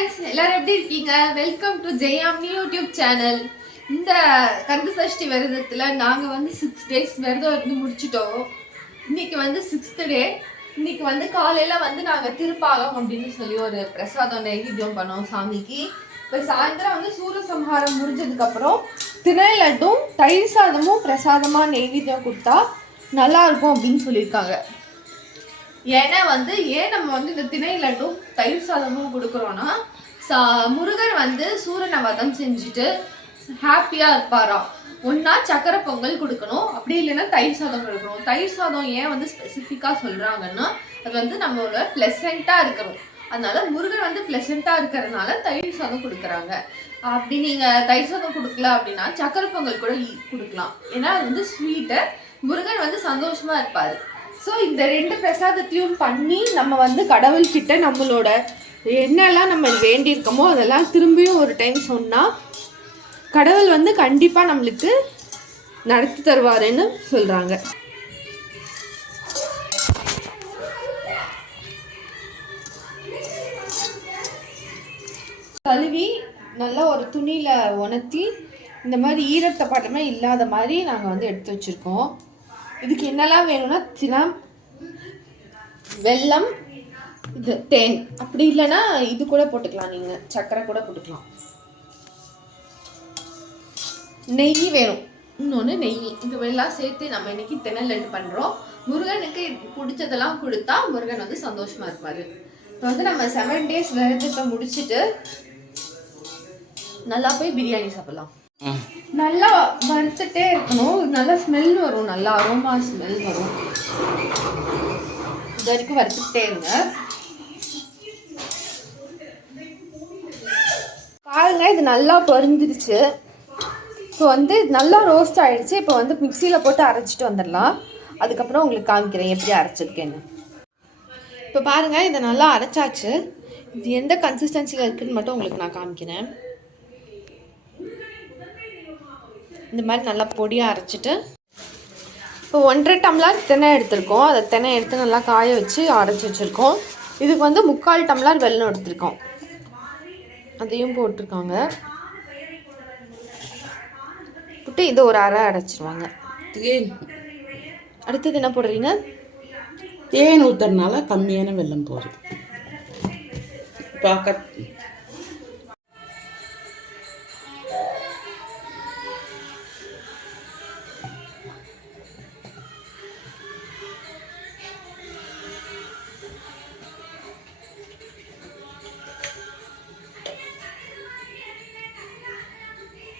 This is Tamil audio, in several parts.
ஃப்ரெண்ட்ஸ் எல்லாரும் எப்படி இருக்கீங்க? வெல்கம் டு ஜெயாம்னி யூடியூப் சேனல் இந்த கந்த சஷ்டி விரதத்தில் நாங்கள் வந்து சிக்ஸ் டேஸ் விரதம் இருந்து முடிச்சிட்டோம். இன்னைக்கு வந்து சிக்ஸ்த்து டே இன்னைக்கு வந்து காலையில் வந்து நாங்கள் திருப்பாகம் அப்படின்னு சொல்லி ஒரு பிரசாதம் நைவேத்தியம் பண்ணோம் சாமிக்கு. இப்போ சாயந்தரம் வந்து சூரசம்ஹாரம் சம்ஹாரம் முடிஞ்சதுக்கப்புறம் திணை லட்டும் தயிர் சாதமும் பிரசாதமாக நெய்வேத்தியம் கொடுத்தா நல்லா இருக்கும் அப்படின்னு சொல்லியிருக்காங்க. ஏன்னா வந்து ஏன் நம்ம வந்து இந்த திணை லட்டும் தயிர் சாதமும் கொடுக்குறோன்னா சா முருகர் வந்து சூரியனை வதம் செஞ்சுட்டு ஹாப்பியாக இருப்பாராம் ஒன்றா சக்கரை பொங்கல் கொடுக்கணும். அப்படி இல்லைன்னா தயிர் சாதம் கொடுக்கணும். தயிர் சாதம் ஏன் வந்து ஸ்பெசிஃபிக்காக சொல்கிறாங்கன்னா அது வந்து நம்மளோட ப்ளசண்ட்டாக இருக்கணும். அதனால முருகர் வந்து ப்ளசண்ட்டாக இருக்கிறதுனால தயிர் சாதம் கொடுக்குறாங்க. அப்படி நீங்கள் தயிர் சாதம் கொடுக்கல அப்படின்னா சக்கரை பொங்கல் கூட கொடுக்கலாம். ஏன்னா அது வந்து ஸ்வீட்டை முருகன் வந்து சந்தோஷமாக இருப்பார். ஸோ இந்த ரெண்டு பிரசாதத்தையும் பண்ணி நம்ம வந்து கடவுள்கிட்ட நம்மளோட என்னெல்லாம் நம்ம வேண்டியிருக்கோமோ அதெல்லாம் திரும்பியும் ஒரு டைம் சொன்னால் கடவுள் வந்து கண்டிப்பாக நம்மளுக்கு நடத்தி தருவாருன்னு சொல்கிறாங்க கழுவி நல்லா ஒரு துணியில் உணர்த்தி இந்த மாதிரி ஈரத்தப்பாட்டமே இல்லாத மாதிரி நாங்கள் வந்து எடுத்து வச்சுருக்கோம். இதுக்கு என்னெல்லாம் வேணும்னா தினம் வெல்லம் இது தேன். அப்படி இல்லைன்னா இது கூட போட்டுக்கலாம் நீங்கள் சர்க்கரை கூட போட்டுக்கலாம். நெய் வேணும். இன்னொன்று நெய். இதுவெல்லாம் சேர்த்து நம்ம இன்னைக்கு திணை லட்டு பண்ணுறோம் முருகனுக்கு பிடிச்சதெல்லாம் கொடுத்தா முருகன் வந்து சந்தோஷமாக இருப்பார். இப்போ வந்து நம்ம செவன் டேஸ் விரதத்தை முடிச்சுட்டு நல்லா போய் பிரியாணி சாப்பிட்லாம். நல்லா வறுத்துட்டே இருக்கணும். நல்லா ஸ்மெல் வரும். நல்லா அரோமா ஸ்மெல் வரும். இது வரைக்கும் வறுத்துட்டே இருங்க. பாருங்க இது நல்லா பொரிஞ்சிருச்சு. இப்போ வந்து நல்லா ரோஸ்ட் ஆகிடுச்சு இப்போ வந்து மிக்சியில் போட்டு அரைச்சிட்டு வந்துடலாம். அதுக்கப்புறம் உங்களுக்கு காமிக்கிறேன் எப்படி அரைச்சிருக்கேன்னு. இப்போ பாருங்க இதை நல்லா அரைச்சாச்சு. இது எந்த கன்சிஸ்டன்சியில் இருக்குதுன்னு மட்டும் உங்களுக்கு நான் காமிக்கிறேன். இந்த மாதிரி நல்லா பொடியாக அரைச்சிட்டு இப்போ ஒன்றரை டம்ளர் தினை எடுத்திருக்கோம். அதை தினை எடுத்து நல்லா காய வச்சு அரைச்சி வச்சுருக்கோம். இதுக்கு வந்து முக்கால் டம்ளர் வெல்லம் எடுத்திருக்கோம். அதையும் போட்டிருக்காங்க. போட்டு இது ஒரு அரை அரைச்சிருவாங்க தேன். அடுத்தது என்ன போடுறீங்க? தேன் ஊற்றுறதுனால கம்மியான வெல்லம் போகுது பார்க்க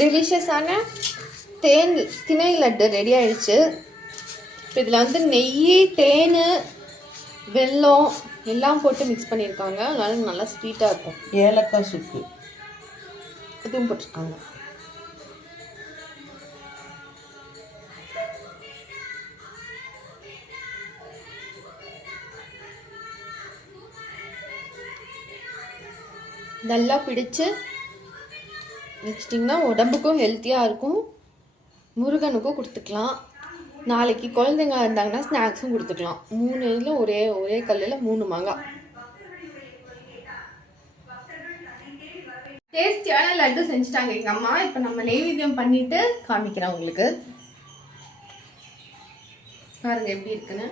டெலிஷியஸான தேன் திணை லட்டு ரெடி ஆயிடுச்சு. இப்போ இதில் வந்து நெய் தேன் வெல்லம் எல்லாம் போட்டு மிக்ஸ் பண்ணியிருக்காங்க. அதனால நல்லா ஸ்வீட்டாக இருக்கும். ஏலக்காய் சுக்கு. இதுவும் போட்டிருக்காங்க. நல்லா பிடிச்சு வச்சிட்டிங்கன்னா உடம்புக்கும் ஹெல்த்தியாக இருக்கும். முருகனுக்கும் கொடுத்துக்கலாம். நாளைக்கு குழந்தைங்க இருந்தாங்கன்னா ஸ்நாக்ஸும் கொடுத்துக்கலாம். மூணு இதில் ஒரே ஒரே கல்லில் மூணு மாங்காய். டேஸ்டியான லட்டு செஞ்சுட்டாங்க. எங்கள் அம்மா இப்போ நம்ம நெய்வேத்தியம் பண்ணிவிட்டு காமிக்கிறேன் உங்களுக்கு. பாருங்கள் எப்படி இருக்குன்னு.